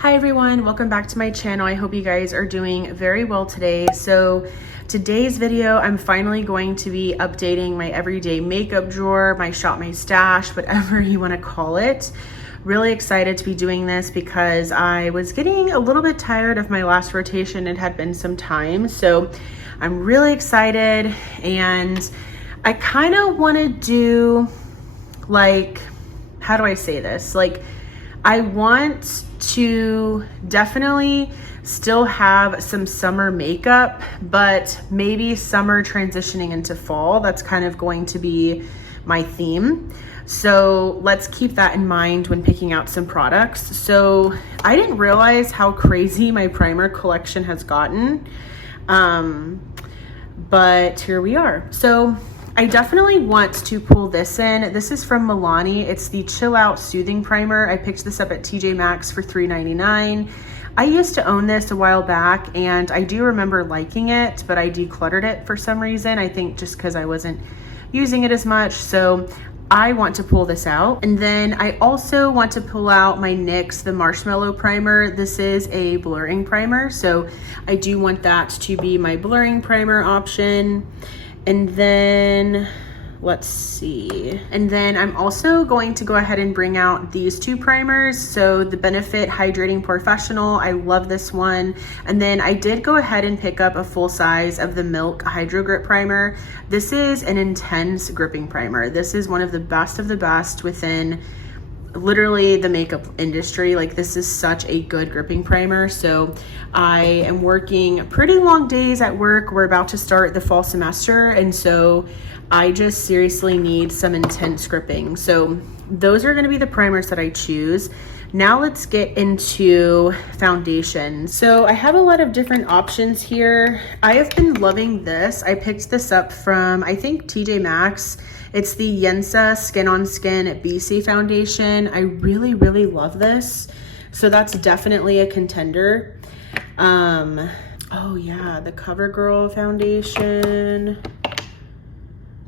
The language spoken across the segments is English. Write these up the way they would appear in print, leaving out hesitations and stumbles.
Hi everyone, welcome back to my channel. I hope you guys are doing very well today. So today's video, I'm finally going to be updating my everyday makeup drawer, my Shop My Stash, whatever you want to call it. Really excited to be doing this because I was getting a little bit tired of my last rotation. It had been some time. So I'm really excited and I kind of want to do like, how do I say this? Like, I want to definitely still have some summer makeup, but maybe summer transitioning into fall. That's kind of going to be my theme. So let's keep that in mind when picking out some products. So I didn't realize how crazy my primer collection has gotten, but here we are. So I definitely want to pull this in. This is from Milani. It's the Chill Out Soothing Primer. I picked this up at TJ Maxx for $3.99. I used to own this a while back and I do remember liking it, but I decluttered it for some reason. I think just because I wasn't using it as much. So I want to pull this out. And then I also want to pull out my NYX, the Marshmallow Primer. This is a blurring primer. So I do want that to be my blurring primer option. And then let's see. And then I'm also going to go ahead and bring out these two primers. So the Benefit Hydrating Professional, I love this one. And then I did go ahead and pick up a full size of the Milk Hydro Grip Primer. This is an intense gripping primer. This is one of the best within literally the makeup industry. Like, this is such a good gripping primer. So I am working pretty long days at work. We're about to start the fall semester, and so I just seriously need some intense gripping. So those are going to be the primers that I choose. Now let's get into foundation. So I have a lot of different options here. I have been loving this. I picked this up from, I think, TJ Maxx. It's the Yensa Skin on Skin BC foundation. I really love this. So that's definitely a contender. Oh yeah, the CoverGirl foundation.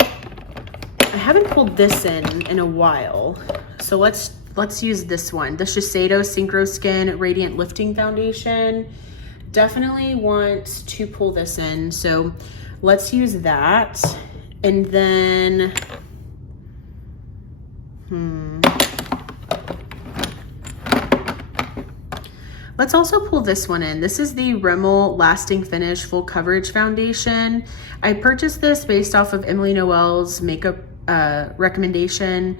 I haven't pulled this in a while. So let's use this one. The Shiseido Synchro Skin Radiant Lifting Foundation. Definitely want to pull this in. So let's use that. And then, let's also pull this one in. This is the Rimmel Lasting Finish Full Coverage Foundation. I purchased this based off of Emily Noel's makeup recommendation,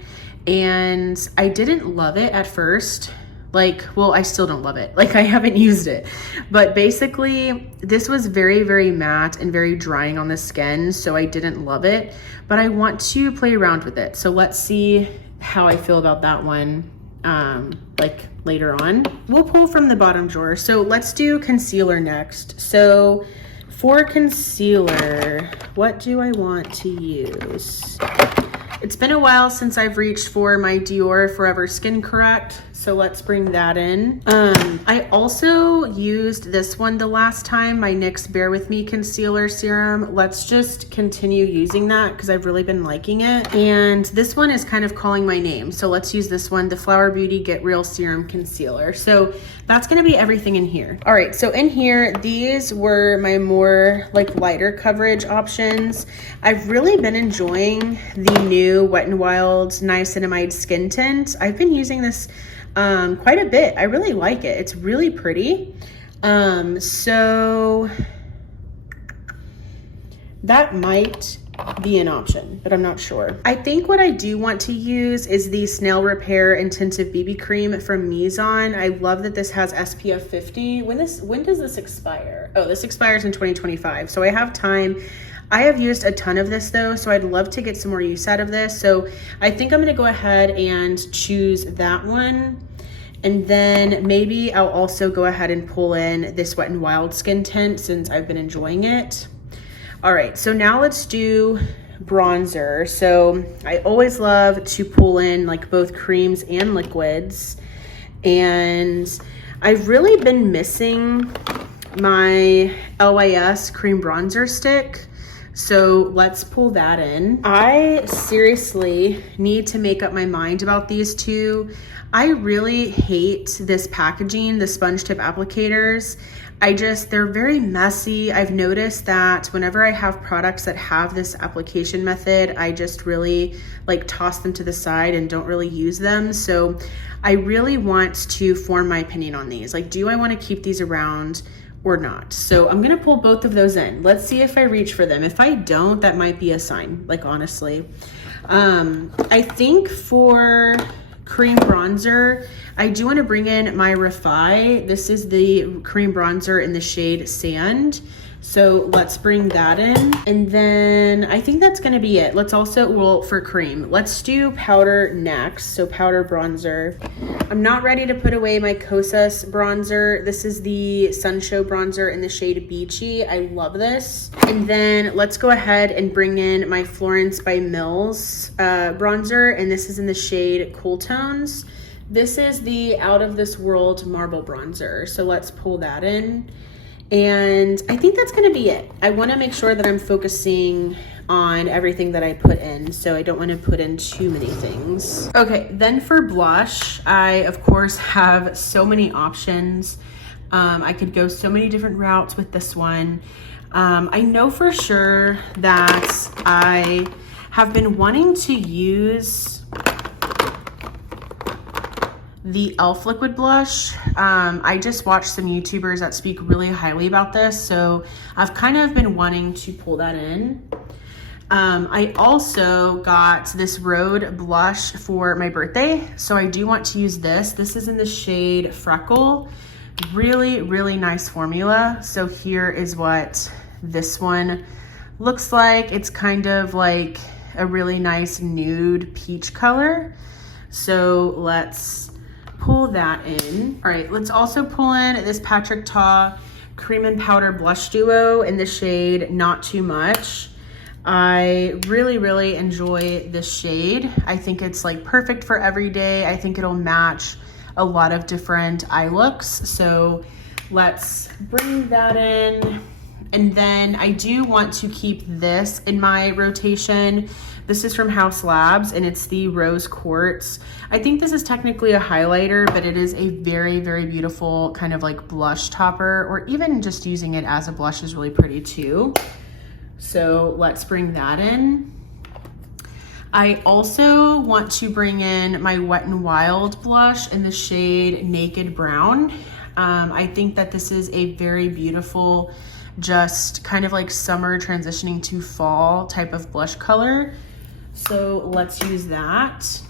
and I didn't love it at first. Like, well, I still don't love it. Like, I haven't used it. But basically, this was very matte and very drying on the skin, so I didn't love it. But I want to play around with it. So let's see how I feel about that one, like, later on. We'll pull from the bottom drawer. So let's do concealer next. So for concealer, what do I want to use? It's been a while since I've reached for my Dior Forever Skin Correct, so let's bring that in. I also used this one the last time, my NYX Bare With Me Concealer Serum. Let's just continue using that because I've really been liking it. And this one is kind of calling my name, so let's use this one, the Flower Beauty Get Real Serum Concealer. So that's gonna be everything in here. All right, so in here, these were my more like lighter coverage options. I've really been enjoying the new Wet n Wild Niacinamide Skin Tint. I've been using this quite a bit. I really like it. It's really pretty. So that might be an option, but I'm not sure. I think what I do want to use is the Snail Repair Intensive BB Cream from Mizon. I love that this has SPF 50. When does this expire? Oh, this expires in 2025. So I have time. I have used a ton of this though, so I'd love to get some more use out of this. So I think I'm gonna go ahead and choose that one. And then maybe I'll also go ahead and pull in this Wet n Wild Skin Tint since I've been enjoying it. All right, so now let's do bronzer. So I always love to pull in like both creams and liquids. And I've really been missing my LYS cream bronzer stick. So let's pull that in. I seriously need to make up my mind about these two. I really hate this packaging, the sponge tip applicators. They're very messy. I've noticed that whenever I have products that have this application method, I just really like toss them to the side and don't really use them. So I really want to form my opinion on these. Like, do I want to keep these around or not? So I'm gonna pull both of those in. Let's see if I reach for them. If I don't, that might be a sign, like honestly. I think for cream bronzer, I do want to bring in my Refi. This is the cream bronzer in the shade Sand. So let's bring that in. And then I think that's going to be it. Let's also, well, for cream, let's do powder next. So powder bronzer. I'm not ready to put away my Kosas bronzer. This is the Sunshow bronzer in the shade Beachy. I love this. And then let's go ahead and bring in my Florence by Mills bronzer. And this is in the shade Cool Tones. This is the Out of This World Marble bronzer. So let's pull that in. And I think that's gonna be it. I wanna make sure that I'm focusing on everything that I put in, so I don't wanna put in too many things. Okay, then for blush, I of course have so many options. I could go so many different routes with this one. I know for sure that I have been wanting to use the e.l.f. liquid blush. I just watched some YouTubers that speak really highly about this, so I've kind of been wanting to pull that in. I also got this Rhode blush for my birthday, so I do want to use this. This is in the shade Freckle. Really, really nice formula. So here is what this one looks like. It's kind of like a really nice nude peach color. So let's pull that in. All right, let's also pull in this Patrick Ta Cream and Powder Blush Duo in the shade Not Too Much. I really, really enjoy this shade. I think it's like perfect for every day. I think it'll match a lot of different eye looks. So let's bring that in. And then I do want to keep this in my rotation. This is from Haus Labs and it's the Rose Quartz. I think this is technically a highlighter, but it is a very, very beautiful kind of like blush topper, or even just using it as a blush is really pretty too. So let's bring that in. I also want to bring in my Wet n Wild blush in the shade Naked Brown. I think that this is a very beautiful, just kind of like summer transitioning to fall type of blush color. So let's use that.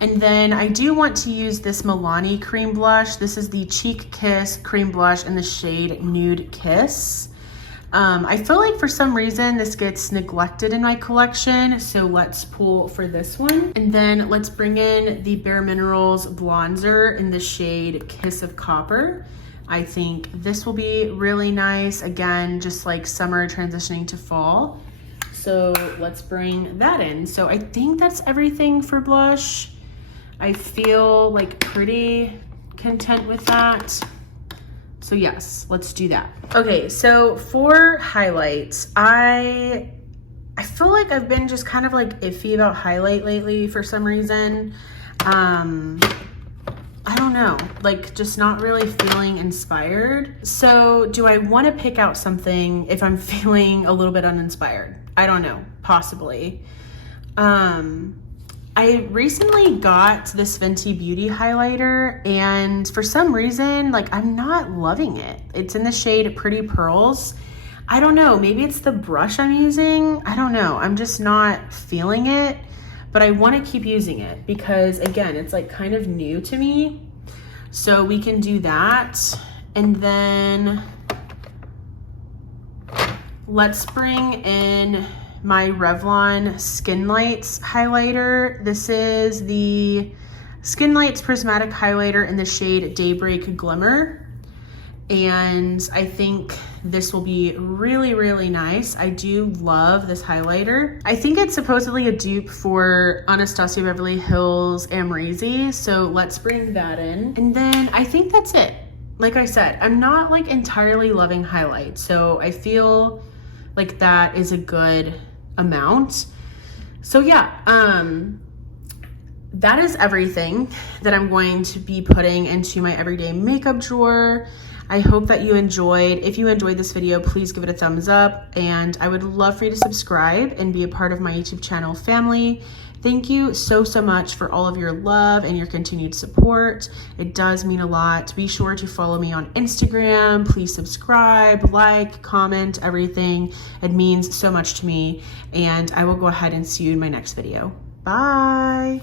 And then I do want to use this Milani cream blush. This is the Cheek Kiss cream blush in the shade Nude Kiss. I feel like for some reason this gets neglected in my collection, so let's pull for this one. And then let's bring in the Bare Minerals bronzer in the shade Kiss of Copper. I think this will be really nice. Again, just like summer transitioning to fall. So let's bring that in. So I think that's everything for blush. I feel like pretty content with that. So yes, let's do that. Okay, so for highlights, I feel like I've been just kind of like iffy about highlight lately for some reason. I don't know, like just not really feeling inspired. So do I want to pick out something if I'm feeling a little bit uninspired? I don't know, possibly. I recently got this Fenty Beauty highlighter and for some reason, like I'm not loving it. It's in the shade Pretty Pearls. I don't know, maybe it's the brush I'm using. I don't know, I'm just not feeling it, but I want to keep using it because again, it's like kind of new to me. So we can do that. And then let's bring in my Revlon Skin Lights highlighter. This is the Skin Lights Prismatic Highlighter in the shade Daybreak Glimmer. And I think this will be really, really nice. I do love this highlighter. I think it's supposedly a dupe for Anastasia Beverly Hills Amrezy. So let's bring that in. And then I think that's it. like I said, I'm not like entirely loving highlight. So I feel like that is a good amount. So yeah, that is everything that I'm going to be putting into my everyday makeup drawer. I hope that you enjoyed. If you enjoyed this video, please give it a thumbs up, and I would love for you to subscribe and be a part of my YouTube channel family. Thank you so much for all of your love and your continued support. It does mean a lot. Be sure to follow me on Instagram. Please subscribe, like, comment, everything. It means so much to me, and I will go ahead and see you in my next video. Bye.